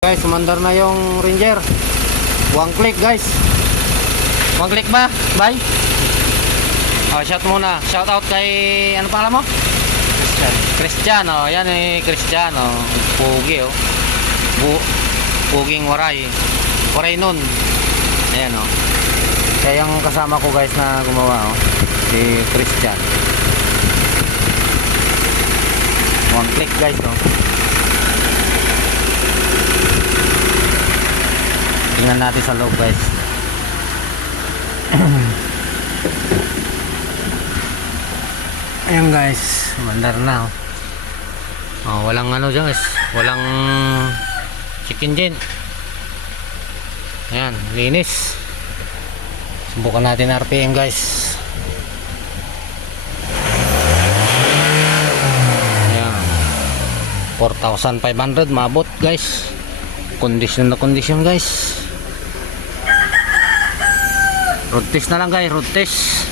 Guys, sumandar na yung Ranger. One click guys. One click ba? Bye. Oh, shout muna. Shout out kay ano pangalan mo? Christian. Oh, yan eh Christian. Oh, pugi oh. Puging waray. Waray nun. Ayan oh. Kaya yung kasama ko guys na gumawa oh. Si Christian. One click guys oh. Tingnan natin sa loob guys. Ayan guys, mandar na oh. Oh, walang ano dyan guys, walang chicken din. Ayan, linis. Subukan natin RPM guys. Ayan, 4,500 maabot guys. Kondisyon na kondisyon guys. Road test na lang guys, road test.